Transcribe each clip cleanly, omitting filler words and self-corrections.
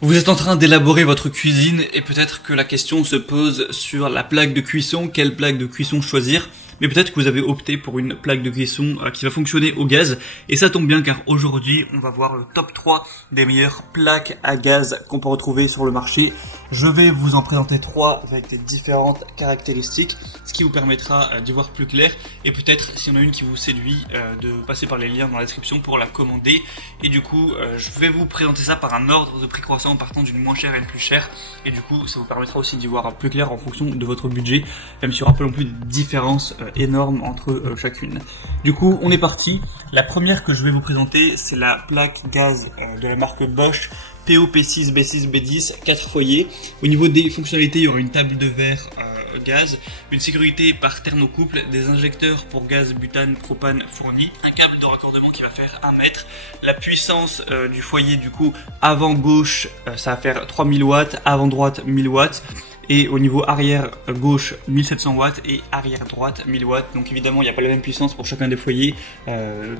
Vous êtes en train d'élaborer votre cuisine et peut-être que la question se pose sur la plaque de cuisson, quelle plaque de cuisson choisir. Mais peut-être que vous avez opté pour une plaque de cuisson qui va fonctionner au gaz. Et ça tombe bien car aujourd'hui, on va voir le top 3 des meilleures plaques à gaz qu'on peut retrouver sur le marché. Je vais vous en présenter 3 avec des différentes caractéristiques, ce qui vous permettra d'y voir plus clair. Et peut-être, s'il y en a une qui vous séduit, de passer par les liens dans la description pour la commander. Et du coup, je vais vous présenter ça par un ordre de prix croissant en partant d'une moins chère à une plus chère. Et du coup, ça vous permettra aussi d'y voir plus clair en fonction de votre budget, même s'il n'y aura pas non plus de différence énorme entre chacune. Du coup, on est parti. La première que je vais vous présenter, c'est la plaque gaz de la marque Bosch PO P6 B6 B10 4 foyers. Au niveau des fonctionnalités, il y aura une table de verre gaz, une sécurité par thermocouple, des injecteurs pour gaz butane propane fournis, un câble de raccordement qui va faire 1 mètre, la puissance du foyer du coup avant gauche ça va faire 3000 watts, avant droite 1000 watts. Et au niveau arrière gauche 1700 watts et arrière droite 1000 watts. Donc évidemment il n'y a pas la même puissance pour chacun des foyers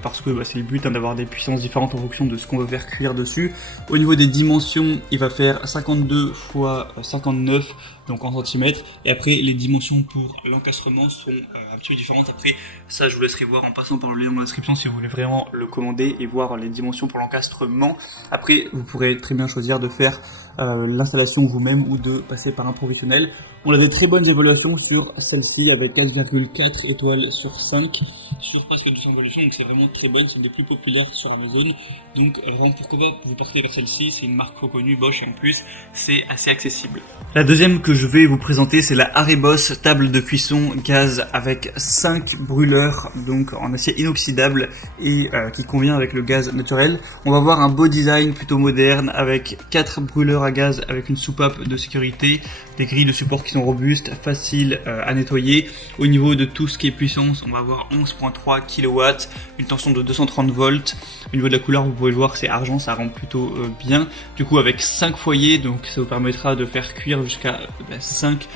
parce que c'est le but d'avoir des puissances différentes en fonction de ce qu'on veut faire cuire dessus. Au niveau des dimensions, il va faire 52 x 59 donc en centimètres. Et après les dimensions pour l'encastrement sont un petit peu différentes. Après ça je vous laisserai voir en passant par le lien dans la description si vous voulez vraiment le commander et voir les dimensions pour l'encastrement. Après vous pourrez très bien choisir de faire l'installation vous-même ou de passer par un professionnel. On a des très bonnes évaluations sur celle-ci avec 4,4 étoiles sur 5 sur presque 200 évaluations, donc c'est vraiment très bonne, c'est des plus populaires sur Amazon. Donc vraiment pourquoi pas vous partez vers celle-ci, c'est une marque reconnue Bosch et en plus c'est assez accessible. La deuxième que je vais vous présenter, c'est la Haribos table de cuisson gaz avec 5 brûleurs donc en acier inoxydable et qui convient avec le gaz naturel. On va voir un beau design plutôt moderne avec 4 brûleurs à gaz avec une soupape de sécurité, des grilles de support qui sont robustes, faciles à nettoyer. Au niveau de tout ce qui est puissance, on va avoir 11.3 kW, une tension de 230 volts. Au niveau de la couleur, vous pouvez le voir, c'est argent, ça rend plutôt bien. Du coup, avec 5 foyers, donc ça vous permettra de faire cuire jusqu'à 5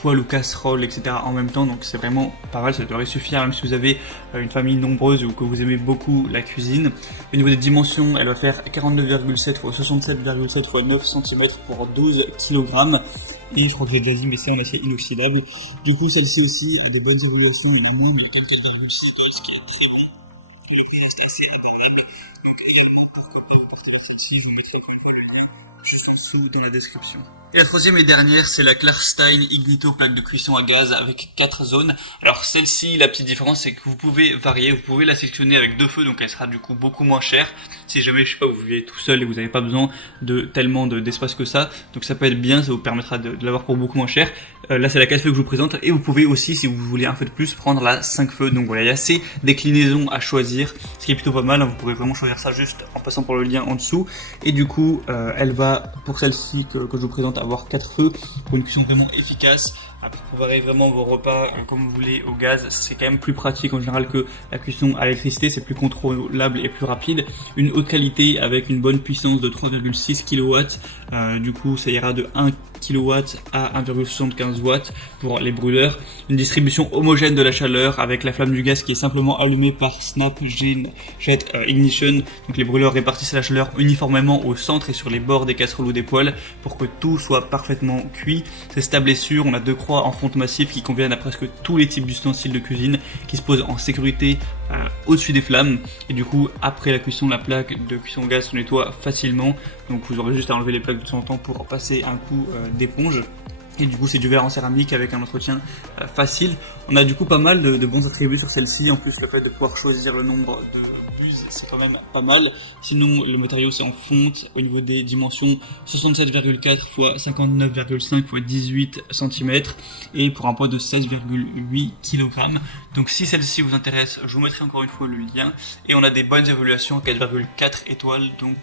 poêles ou casseroles, etc. en même temps. Donc c'est vraiment pas mal, ça devrait suffire même si vous avez une famille nombreuse ou que vous aimez beaucoup la cuisine. Au niveau des dimensions, elle va faire 49,7 x 67,7 x 9 cm pour 12 kg. Et je crois que j'ai déjà dit, mais c'est en acier inoxydable. Du coup, celle-ci aussi a de bonnes évaluations, il y en a moins, mais il y a 4,6, ce qui est très bon. Et le prix est assez abordable. Donc également, pourquoi pas vous partir vers celle-ci, je vous mettrai encore une fois le lien juste en dessous dans la description. Et la troisième et dernière, c'est la Klarstein Ignito plaque de cuisson à gaz avec 4 zones. Alors celle-ci, la petite différence, c'est que vous pouvez varier, vous pouvez la sélectionner avec 2 feux, donc elle sera du coup beaucoup moins chère. Si jamais, je sais pas, vous vivez tout seul et vous n'avez pas besoin de tellement d'espace que ça, donc ça peut être bien, ça vous permettra de l'avoir pour beaucoup moins cher. Là, c'est la 4 feux que je vous présente, et vous pouvez aussi, si vous voulez un feu de plus, prendre la 5 feux. Donc voilà, il y a assez déclinaisons à choisir, ce qui est plutôt pas mal, hein. Vous pourrez vraiment choisir ça juste en passant par le lien en dessous. Et du coup, elle va, pour celle-ci que je vous présente, avoir 4 feux pour une cuisson vraiment efficace. Après, préparer vraiment vos repas comme vous voulez au gaz, c'est quand même plus pratique en général que la cuisson à l'électricité, c'est plus contrôlable et plus rapide. Une haute qualité avec une bonne puissance de 3,6 kW, du coup ça ira de 1 kW à 1,75 watts pour les brûleurs. Une distribution homogène de la chaleur avec la flamme du gaz qui est simplement allumée par Snap Jet Ignition. Donc les brûleurs répartissent la chaleur uniformément au centre et sur les bords des casseroles ou des poêles pour que tout soit parfaitement cuit. C'est stable et sûr, on a 2 croix en fonte massif qui conviennent à presque tous les types d'ustensiles de cuisine, qui se posent en sécurité au-dessus des flammes, et du coup après la cuisson, la plaque de cuisson gaz se nettoie facilement, donc vous aurez juste à enlever les plaques de temps en temps pour passer un coup d'éponge. Et du coup c'est du verre en céramique avec un entretien facile. On a du coup pas mal de bons attributs sur celle-ci, en plus le fait de pouvoir choisir le nombre de buses c'est quand même pas mal. Sinon le matériau c'est en fonte, au niveau des dimensions 67,4 x 59,5 x 18 cm et pour un poids de 16,8 kg. Donc si celle-ci vous intéresse, je vous mettrai encore une fois le lien. Et on a des bonnes évaluations, 4,4 étoiles, donc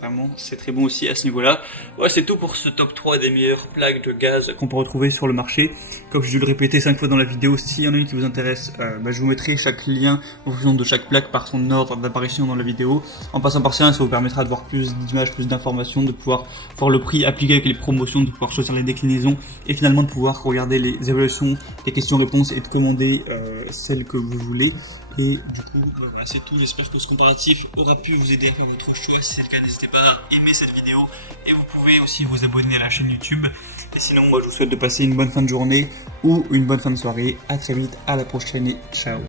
vraiment c'est très bon aussi à ce niveau-là. Ouais, c'est tout pour ce top 3 des meilleures plaques de gaz qu'on peut retrouver sur le marché. Comme je dû le répéter 5 fois dans la vidéo, s'il y en a une qui vous intéresse, je vous mettrai chaque lien en fonction de chaque plaque par son ordre d'apparition dans la vidéo. En passant par ça vous permettra de voir plus d'images, plus d'informations, de pouvoir voir le prix appliqué avec les promotions, de pouvoir choisir les déclinaisons et finalement de pouvoir regarder les évaluations, les questions-réponses et de commander celle que vous voulez. Et du coup, voilà, c'est tout. J'espère que ce comparatif aura pu vous aider à faire votre choix. Si c'est le cas, n'hésitez pas à aimer cette vidéo. Et vous pouvez aussi vous abonner à la chaîne YouTube. Et sinon, moi, je vous souhaite de passer une bonne fin de journée ou une bonne fin de soirée. À très vite, à la prochaine et ciao.